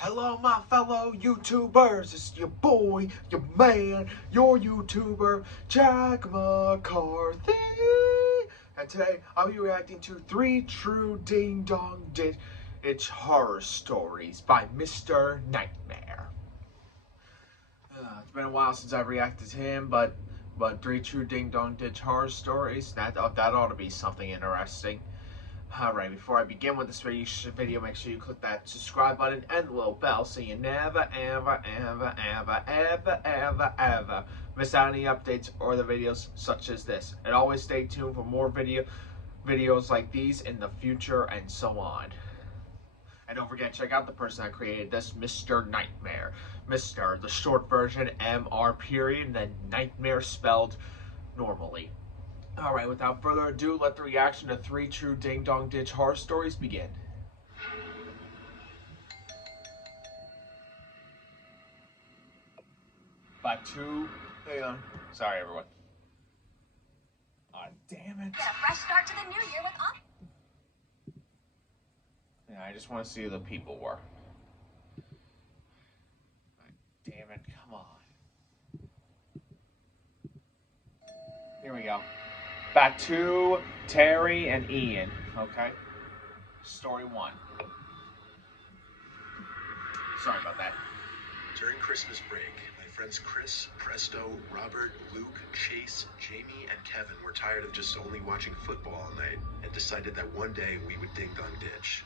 Hello, my fellow YouTubers. It's your boy, your man, your YouTuber, Jack McCarthy. And today I'll be reacting to 3 True Ding Dong Ditch Horror Stories by Mr. Nightmare. It's been a while since I've reacted to him, but 3 True Ding Dong Ditch Horror Stories, that ought to be something interesting. Alright, before I begin with this video, make sure you click that subscribe button and the little bell so you never, ever miss out on any updates or the videos such as this. And always stay tuned for more videos like these in the future and so on. And don't forget, check out the person that created this, Mr. Nightmare. Mr. the short version, MR period, and then Nightmare spelled normally. Alright, without further ado, let the reaction to 3 True Ding Dong Ditch Horror Stories begin. By 2, hang on. Sorry, everyone. Aw, damn it. Get a fresh start to the new year with us. Yeah, I just want to see who the people were. Damn it, come on. Here we go. Back to Terry and Ian, okay? Story 1. Sorry about that. During Christmas break, my friends Chris, Presto, Robert, Luke, Chase, Jamie, and Kevin were tired of just only watching football all night and decided that one day we would ding dong ditch.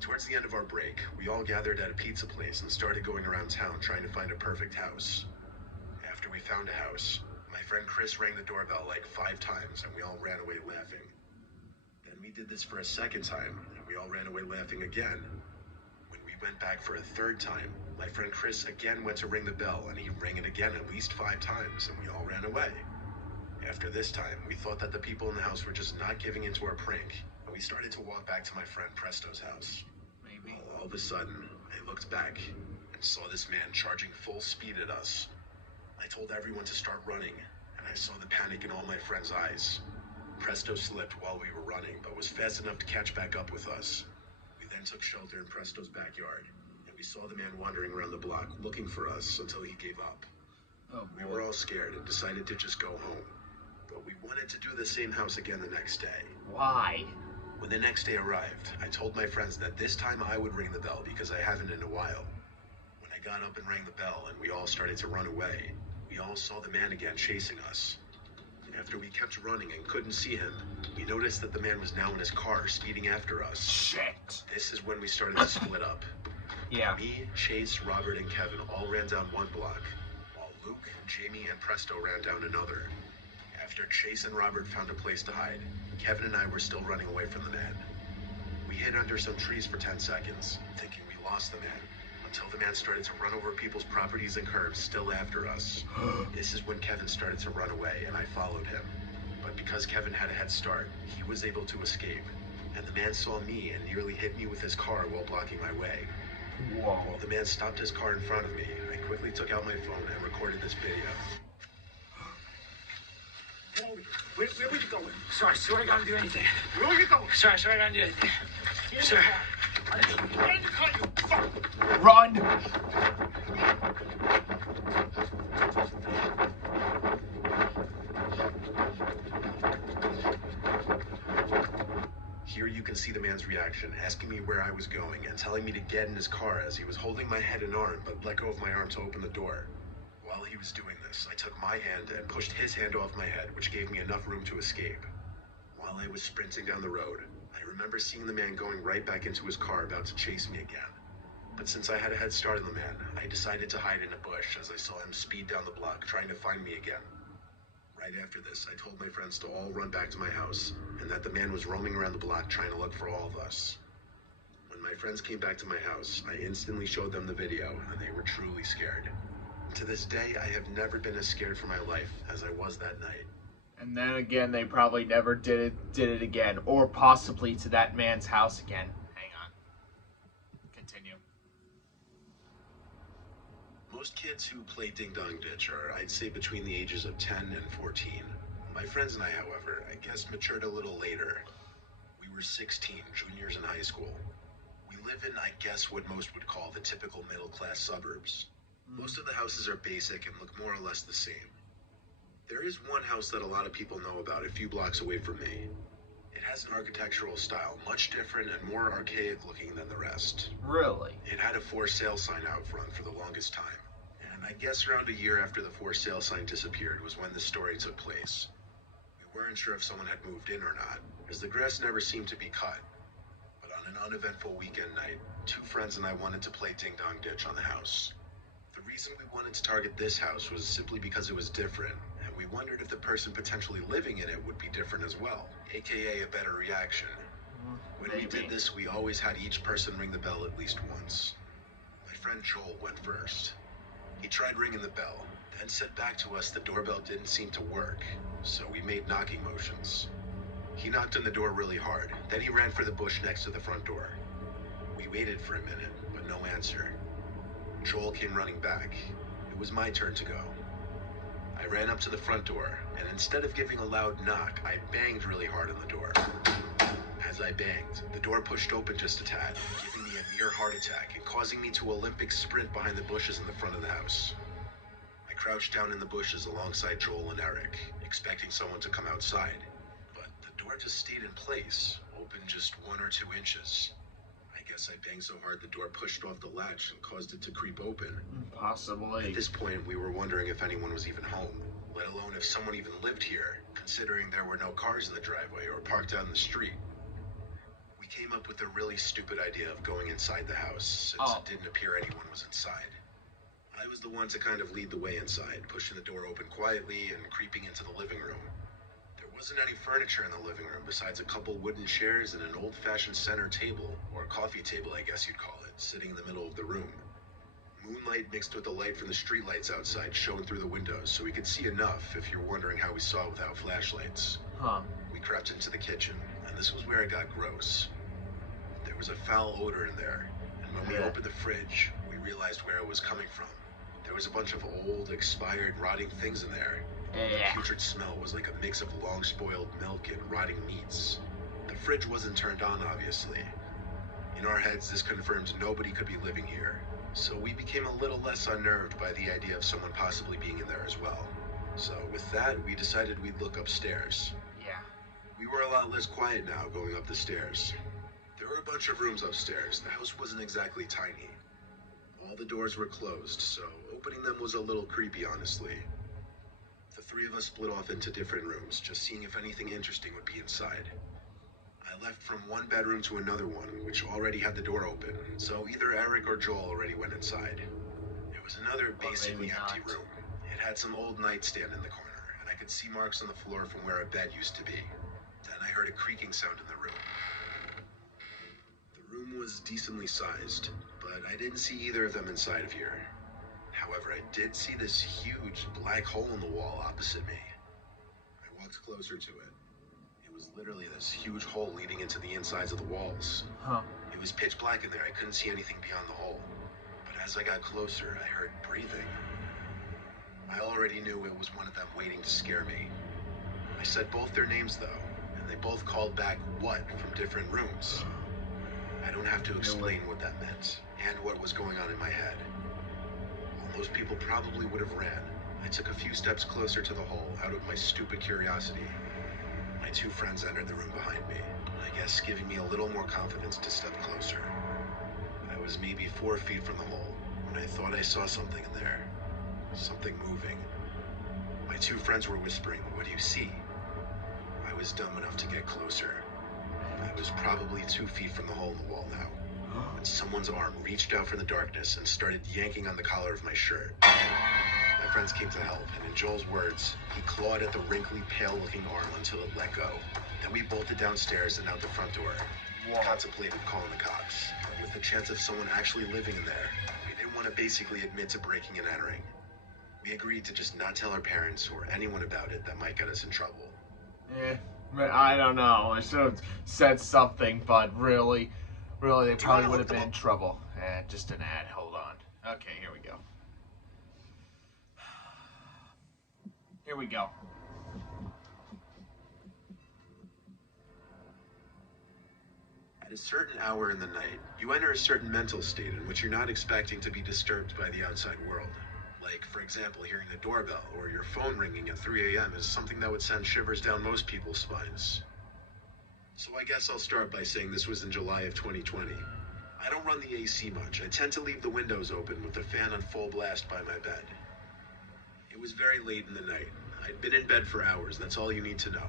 Towards the end of our break, we all gathered at a pizza place and started going around town trying to find a perfect house. After we found a house, my friend Chris rang the doorbell like 5 times and we all ran away laughing. Then we did this for a second time and we all ran away laughing again. When we went back for a 3rd time, my friend Chris again went to ring the bell and he rang it again at least 5 times and we all ran away. After this time, we thought that the people in the house were just not giving into our prank and we started to walk back to my friend Presto's house. Maybe. All of a sudden, I looked back and saw this man charging full speed at us. I told everyone to start running, and I saw the panic in all my friends' eyes. Presto slipped while we were running, but was fast enough to catch back up with us. We then took shelter in Presto's backyard, and we saw the man wandering around the block looking for us until he gave up. Oh, we were all scared and decided to just go home, but we wanted to do the same house again the next day. Why? When the next day arrived, I told my friends that this time I would ring the bell because I haven't in a while. When I got up and rang the bell and we all started to run away, we all saw the man again chasing us. After we kept running and couldn't see him, we noticed that the man was now in his car speeding after us. Shit. This is when we started to split up. Yeah. Me, Chase, Robert, and Kevin all ran down one block, while Luke, Jamie, and Presto ran down another. After Chase and Robert found a place to hide, Kevin and I were still running away from the man. We hid under some trees for 10 seconds, thinking we lost the man, until the man started to run over people's properties and curbs, still after us. This is when Kevin started to run away, and I followed him. But because Kevin had a head start, he was able to escape, and the man saw me and nearly hit me with his car while blocking my way. Whoa. While the man stopped his car in front of me, I quickly took out my phone and recorded this video. Where were you going? Sir, I swear I gotta do anything. Where were you going? Sir, I swear I gotta do anything. Sir. Run! Here you can see the man's reaction, asking me where I was going and telling me to get in his car as he was holding my head and arm, but let go of my arm to open the door. While he was doing this, I took my hand and pushed his hand off my head, which gave me enough room to escape. While I was sprinting down the road, I remember seeing the man going right back into his car about to chase me again. But since I had a head start on the man, I decided to hide in a bush as I saw him speed down the block trying to find me again. Right after this, I told my friends to all run back to my house and that the man was roaming around the block trying to look for all of us. When my friends came back to my house, I instantly showed them the video and they were truly scared. To this day, I have never been as scared for my life as I was that night. And then again, they probably never did it again, or possibly to that man's house again. Hang on. Continue. Most kids who play Ding Dong Ditch are, I'd say, between the ages of 10 and 14. My friends and I, however, I guess matured a little later. We were 16, juniors in high school. We live in, I guess, what most would call the typical middle-class suburbs. Most of the houses are basic and look more or less the same. There is one house that a lot of people know about a few blocks away from me. It has an architectural style much different and more archaic looking than the rest. Really? It had a for sale sign out front for the longest time. And I guess around a year after the for sale sign disappeared was when this story took place. We weren't sure if someone had moved in or not, as the grass never seemed to be cut. But on an uneventful weekend night, two friends and I wanted to play Ding Dong Ditch on the house. The reason we wanted to target this house was simply because it was different, and we wondered if the person potentially living in it would be different as well, aka a better reaction. When we did this, we always had each person ring the bell at least once. My friend Joel went first. He tried ringing the bell, then said back to us the doorbell didn't seem to work, so we made knocking motions. He knocked on the door really hard, then he ran for the bush next to the front door. We waited for a minute, but no answer. Joel came running back. It was my turn to go. I ran up to the front door, and instead of giving a loud knock, I banged really hard on the door. As I banged, the door pushed open just a tad, giving me a near heart attack and causing me to Olympic sprint behind the bushes in the front of the house. I crouched down in the bushes alongside Joel and Eric, expecting someone to come outside. But the door just stayed in place, open just 1 or 2 inches. I guess I banged so hard the door pushed off the latch and caused it to creep open. Possibly. At this point, we were wondering if anyone was even home, let alone if someone even lived here, considering there were no cars in the driveway or parked out in the street. We came up with a really stupid idea of going inside the house, since it didn't appear anyone was inside. I was the one to kind of lead the way inside, pushing the door open quietly and creeping into the living room. There wasn't any furniture in the living room besides a couple wooden chairs and an old-fashioned center table, or coffee table I guess you'd call it, sitting in the middle of the room. Moonlight mixed with the light from the streetlights outside shone through the windows, so we could see enough if you're wondering how we saw without flashlights. We crept into the kitchen, and this was where it got gross. There was a foul odor in there, and when we opened the fridge, we realized where it was coming from. There was a bunch of old, expired, rotting things in there. The putrid smell was like a mix of long-spoiled milk and rotting meats. The fridge wasn't turned on, obviously. In our heads, this confirmed nobody could be living here, so we became a little less unnerved by the idea of someone possibly being in there as well. So with that, we decided we'd look upstairs. We were a lot less quiet now going up the stairs. There were a bunch of rooms upstairs. The house wasn't exactly tiny. All the doors were closed, so opening them was a little creepy, honestly. The three of us split off into different rooms, just seeing if anything interesting would be inside. I left from one bedroom to another one, which already had the door open, so either Eric or Joel already went inside. There was another basically empty room. It had some old nightstand in the corner, and I could see marks on the floor from where a bed used to be. Then I heard a creaking sound in the room. The room was decently sized, but I didn't see either of them inside of here. However, I did see this huge black hole in the wall opposite me. I walked closer to it. It was literally this huge hole leading into the insides of the walls. It was pitch black in there. I couldn't see anything beyond the hole. But as I got closer, I heard breathing. I already knew it was one of them waiting to scare me. I said both their names, though, and they both called back "what" from different rooms. I don't have to explain what that meant, and what was going on in my head. While most people probably would have ran, I took a few steps closer to the hole out of my stupid curiosity. My two friends entered the room behind me, I guess giving me a little more confidence to step closer. I was maybe 4 feet from the hole when I thought I saw something in there. Something moving. My two friends were whispering, "What do you see?" I was dumb enough to get closer. I was probably 2 feet from the hole in the wall now, when someone's arm reached out from the darkness and started yanking on the collar of my shirt. My friends came to help, and in Joel's words, he clawed at the wrinkly, pale-looking arm until it let go. Then we bolted downstairs and out the front door. We contemplated calling the cops, but with the chance of someone actually living in there, we didn't want to basically admit to breaking and entering. We agreed to just not tell our parents or anyone about it that might get us in trouble. I don't know. I should have said something, but really, they probably would have been in trouble. Just an ad. Hold on. Okay, here we go. Here we go. At a certain hour in the night, you enter a certain mental state in which you're not expecting to be disturbed by the outside world. Like, for example, hearing the doorbell or your phone ringing at 3 a.m. is something that would send shivers down most people's spines. So I guess I'll start by saying this was in July of 2020. I don't run the AC much. I tend to leave the windows open with the fan on full blast by my bed. It was very late in the night. I'd been in bed for hours, that's all you need to know.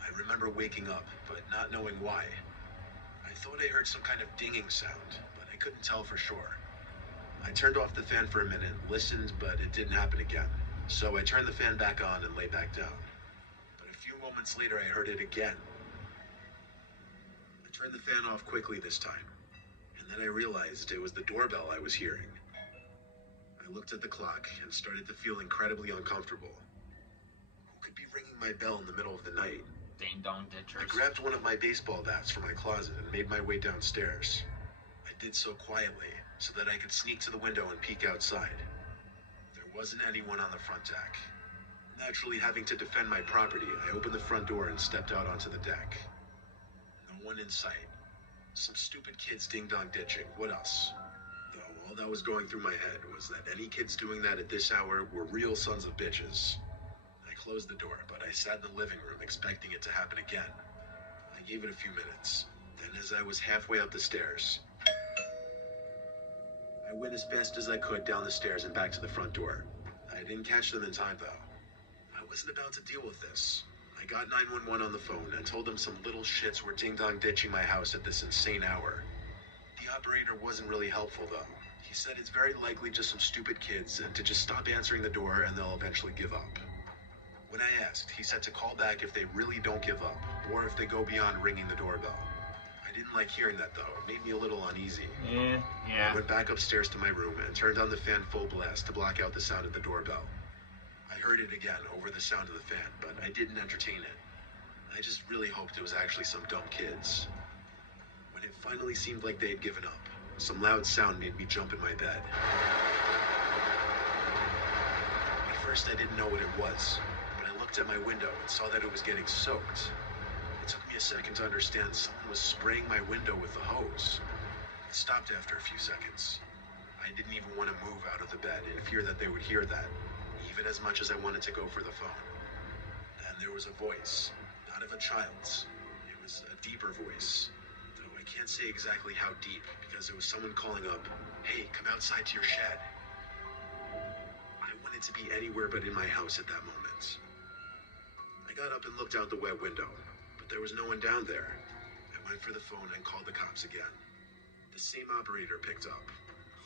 I remember waking up, but not knowing why. I thought I heard some kind of dinging sound, but I couldn't tell for sure. I turned off the fan for a minute, listened, but it didn't happen again. So I turned the fan back on and lay back down. But a few moments later, I heard it again. I turned the fan off quickly this time, and then I realized it was the doorbell I was hearing. I looked at the clock and started to feel incredibly uncomfortable. Who could be ringing my bell in the middle of the night? Ding dong ditchers. I grabbed one of my baseball bats from my closet and made my way downstairs. I did so quietly, so that I could sneak to the window and peek outside. There wasn't anyone on the front deck. Naturally, having to defend my property, I opened the front door and stepped out onto the deck. No one in sight. Some stupid kids ding-dong ditching. What else? Though all that was going through my head was that any kids doing that at this hour were real sons of bitches. I closed the door, but I sat in the living room expecting it to happen again. I gave it a few minutes. Then as I was halfway up the stairs, I went as fast as I could down the stairs and back to the front door. I didn't catch them in time, though. I wasn't about to deal with this. I got 911 on the phone and told them some little shits were ding-dong ditching my house at this insane hour. The operator wasn't really helpful, though. He said it's very likely just some stupid kids and to just stop answering the door and they'll eventually give up. When I asked, he said to call back if they really don't give up, or if they go beyond ringing the doorbell. I didn't like hearing that, though. It made me a little uneasy. Yeah. I went back upstairs to my room and turned on the fan full blast to block out the sound of the doorbell. I heard it again over the sound of the fan, but I didn't entertain it. I just really hoped it was actually some dumb kids. When it finally seemed like they had given up, some loud sound made me jump in my bed. At first I didn't know what it was, but I looked at my window and saw that it was getting soaked. It took me a second to understand someone was spraying my window with a hose. It stopped after a few seconds. I didn't even want to move out of the bed in fear that they would hear that, even as much as I wanted to go for the phone. Then there was a voice, not of a child's. It was a deeper voice, though I can't say exactly how deep, because it was someone calling up, "Hey, come outside to your shed." I wanted to be anywhere but in my house at that moment. I got up and looked out the web window, but there was no one down there. I went for the phone and called the cops again. The same operator picked up.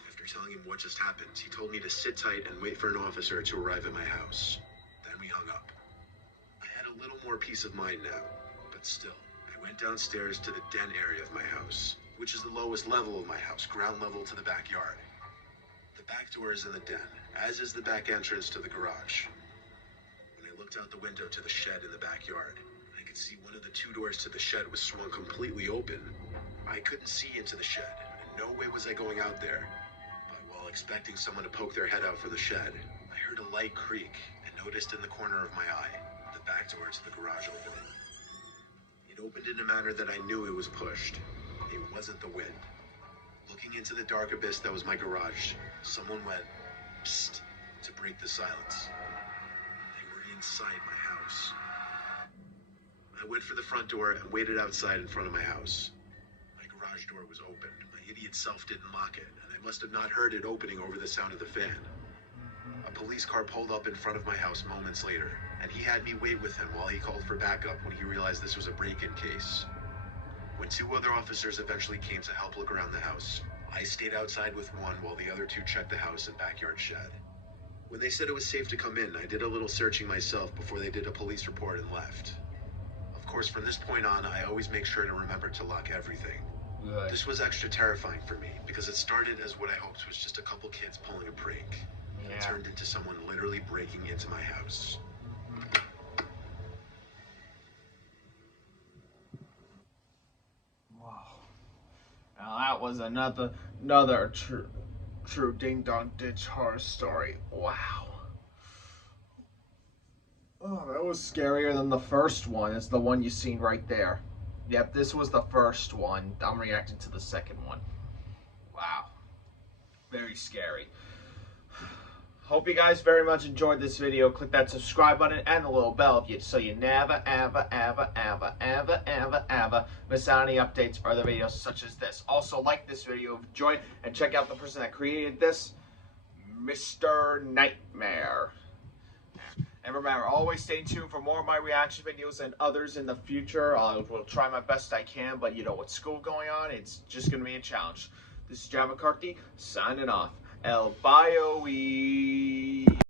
After telling him what just happened, he told me to sit tight and wait for an officer to arrive at my house. Then we hung up. I had a little more peace of mind now, but still, I went downstairs to the den area of my house, which is the lowest level of my house, ground level to the backyard. The back door is in the den, as is the back entrance to the garage. When I looked out the window to the shed in the backyard, I could see one of the two doors to the shed was swung completely open. I couldn't see into the shed, and no way was I going out there. But while expecting someone to poke their head out from the shed, I heard a light creak and noticed in the corner of my eye the back door to the garage opening. It opened in a manner that I knew it was pushed. It wasn't the wind. Looking into the dark abyss that was my garage, someone went, "Psst," to break the silence. They were inside my house. I went for the front door and waited outside in front of my house. My garage door was open. My idiot self didn't lock it, and I must have not heard it opening over the sound of the fan. A police car pulled up in front of my house moments later, and he had me wait with him while he called for backup when he realized this was a break-in case. When two other officers eventually came to help look around the house, I stayed outside with one while the other two checked the house and backyard shed. When they said it was safe to come in, I did a little searching myself before they did a police report and left. Of course, from this point on, I always make sure to remember to lock everything. Good. This was extra terrifying for me because it started as what I hoped was just a couple kids pulling a prank. And it Yeah. turned into someone literally breaking into my house. Wow. Now that was another true ding dong ditch horror story. Wow. Oh, that was scarier than the first one. It's the one you seen right there. Yep, this was the first one. I'm reacting to the second one. Wow. Very scary. Hope you guys very much enjoyed this video. Click that subscribe button and the little bell so you never, ever, ever, ever, ever, ever, ever miss out on any updates or other videos such as this. Also, like this video if you enjoyed, and check out the person that created this, Mr. Nightmare. And remember, always stay tuned for more of my reaction videos and others in the future. I will try my best I can, but you know, with school going on, it's just going to be a challenge. This is John McCarthy, signing off. El Bye-o-y.